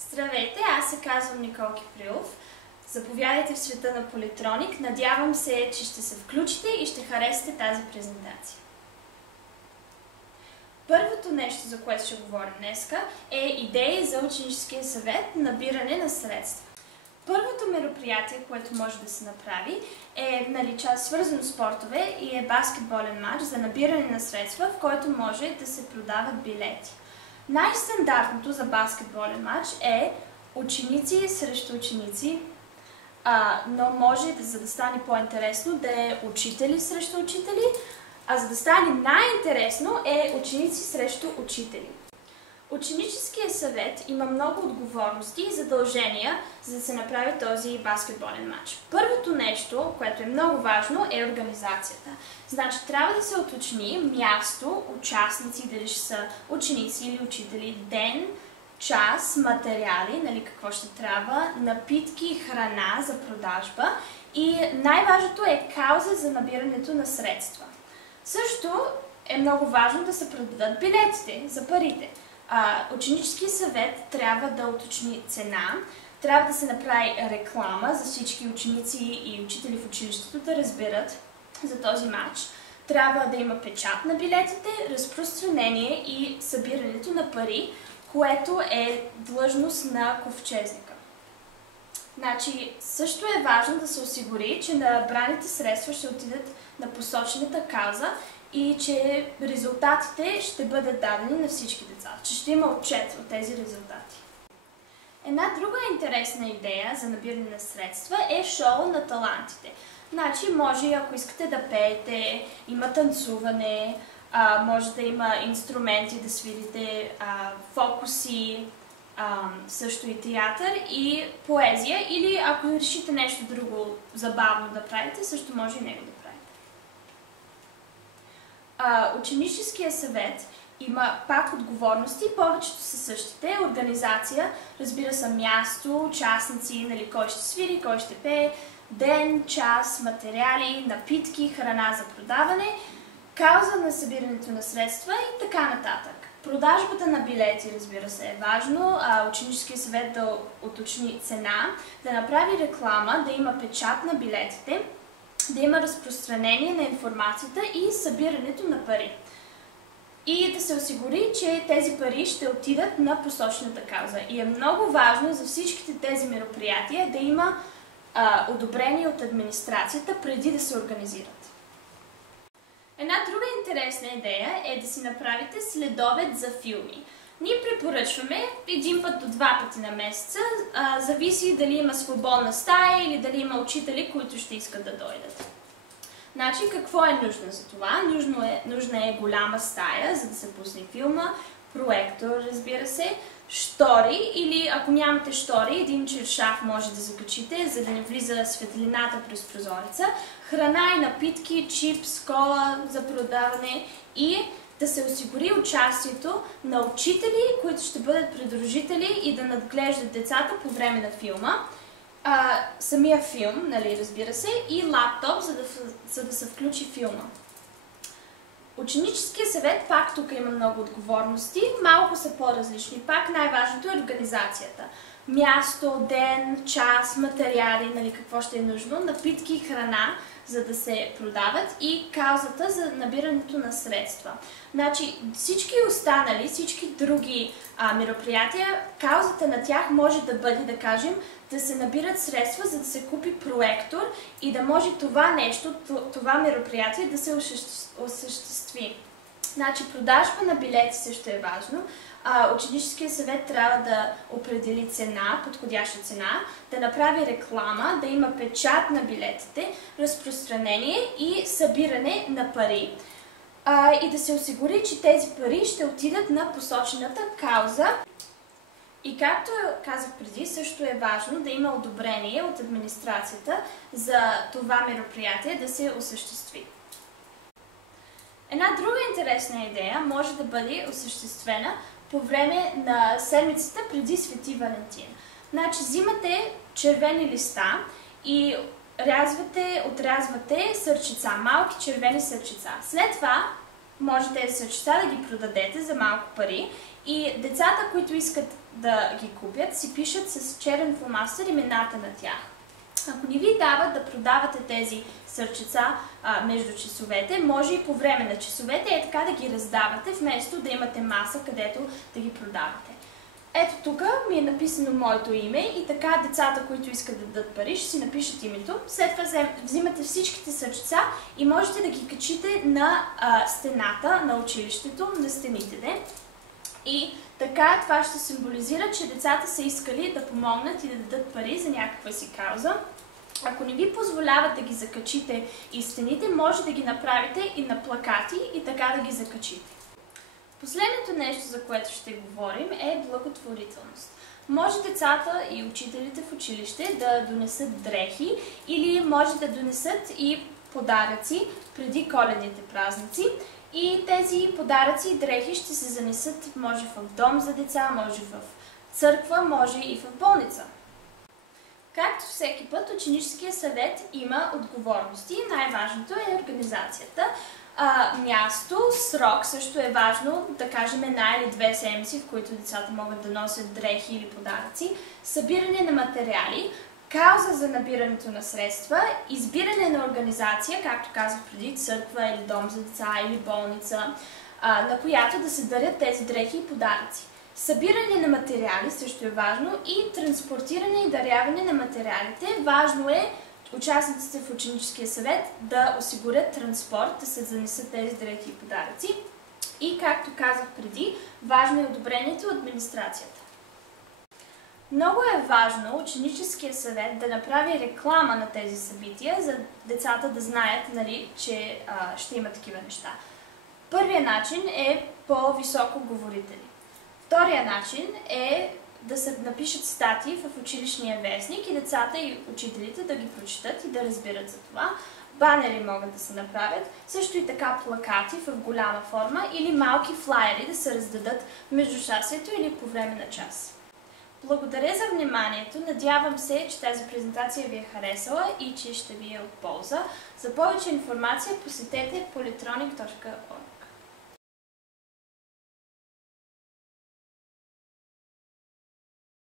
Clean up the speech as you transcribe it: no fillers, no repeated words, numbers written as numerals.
Здравейте, аз се казвам Никол Киприлов. Заповядайте в света на Политроник. Надявам се, че ще се включите и ще харесате тази презентация. Първото нещо, за което ще говорим днеска, е идеи за ученическия съвет, набиране на средства. Първото мероприятие, което може да се направи, е свързано с спортове и е баскетболен матч за набиране на средства, в който може да се продават билети. Най-стандартното за баскетболен матч е ученици срещу ученици, но може, за да стане по-интересно, да е учители срещу учители, а за да стане най-интересно е ученици срещу учители. Ученическият съвет има много отговорности и задължения, за да се направи този баскетболен матч. Първото нещо, което е много важно, е организацията. Значи трябва да се уточни място, участници, дали ще са ученици или учители, ден, час, материали, какво ще трябва, напитки, храна за продажба и най-важното е кауза за набирането на средства. Също е много важно да се продадат билетите за парите. Ученически съвет трябва да уточни цена, трябва да се направи реклама за всички ученици и учители в училището да разберат за този матч. Трябва да има печат на билетите, разпространение и събирането на пари, което е длъжност на ковчезника. Значи, също е важно да се осигури, че набраните средства ще отидат на посочената кауза и че резултатите ще бъдат дадени на всички деца, че ще има отчет от тези резултати. Една друга интересна идея за набиране на средства е шоу на талантите. Значи, може, ако искате да пеете, има танцуване, може да има инструменти да свирите, фокуси, също и театър и поезия, или ако решите нещо друго забавно да правите, също може и него да правите. Ученическия съвет има пак отговорности, повечето са същите. Организация, разбира се, място, участници, кой ще свири, кой ще пее, ден, час, материали, напитки, храна за продаване, кауза на събирането на средства и така нататък. Продажбата на билети, разбира се, е важно. Ученическия съвет да уточни цена, да направи реклама, да има печат на билетите, да има разпространение на информацията и събирането на пари. И да се осигури, че тези пари ще отидат на посочената кауза. И е много важно за всичките тези мероприятия да има одобрение от администрацията преди да се организират. Една друга интересна идея е да си направите следобед за филми. Ние препоръчваме един път до 2 пъти на месеца, зависи дали има свободна стая или дали има учители, които ще искат да дойдат. Значи, какво е нужно за това? Нужна е голяма стая, за да се пусне филма, проектор, разбира се, штори или ако нямате штори, един чершаф може да закачите, за да не влиза светлината през прозореца, храна и напитки, чипс, кола за продаване и да се осигури участието на учители, които ще бъдат придружители и да надглеждат децата по време на филма. Самия филм, разбира се, и лаптоп, за да се включи филма. Ученическия съвет, пак тук има много отговорности, малко са по-различни. Пак най-важното е организацията. Място, ден, час, материали, какво ще е нужно, напитки, храна, за да се продават и каузата за набирането на средства. Значи всички останали, всички други мероприятия, каузата на тях може да бъде, да кажем, да се набират средства, за да се купи проектор и да може това мероприятие да се осъществи. Значи продажба на билети също е важно. Ученическия съвет трябва да определи цена, подходяща цена, да направи реклама, да има печат на билетите, разпространение и събиране на пари. И да се осигури, че тези пари ще отидат на посочената кауза. И както казах преди, също е важно да има одобрение от администрацията за това мероприятие да се осъществи. Една друга интересна идея може да бъде осъществена по време на седмицата преди Свети Валентин. Значи, взимате червени листа и отрязвате сърчица, малки червени сърчица. След това може тези сърчица да ги продадете за малко пари и децата, които искат да ги купят, си пишат с черен фломастер имената на тях. Ако не ви дават да продавате тези сърчица между часовете, може и по време на часовете така да ги раздавате, вместо да имате маса, където да ги продавате. Ето тук ми е написано моето име и така децата, които искат да дадат пари, ще си напишат името. След това взимате всичките сърчица и можете да ги качите на стената на училището, на стените. И така това ще символизира, че децата са искали да помогнат и да дадат пари за някаква си кауза. Ако не ви позволяват да ги закачите и стените, може да ги направите и на плакати и така да ги закачите. Последното нещо, за което ще говорим, е благотворителност. Може децата и учителите в училище да донесат дрехи или може да донесат и подаръци преди коледните празници. И тези подаръци и дрехи ще се занесат може в дом за деца, може в църква, може и в болница. Както всеки път, ученическия съвет има отговорности. Най-важното е организацията. Място, срок също е важно, да кажем 1 или 2 седмици, в които децата могат да носят дрехи или подаръци, събиране на материали, кауза за набирането на средства, избиране на организация, както казах преди, църква или дом за деца или болница, на която да се дарят тези дрехи и подаръци. Събиране на материали също е важно и транспортиране и даряване на материалите. Важно е участниците в ученическия съвет да осигурят транспорт, да се занесат тези дрехи и подаръци. И, както казах преди, важно е одобрението от администрацията. Много е важно ученическия съвет да направи реклама на тези събития, за децата да знаят, че ще има такива неща. Първият начин е по-високо говорители. Вторият начин е да се напишат статии в училищния вестник и децата и учителите да ги прочитат и да разбират за това. Банери могат да се направят, също и така плакати в голяма форма или малки флаери да се раздадат между часието или по време на час. Благодаря за вниманието, надявам се, че тази презентация ви е харесала и че ще ви е от полза. За повече информация посетете polytronic.org.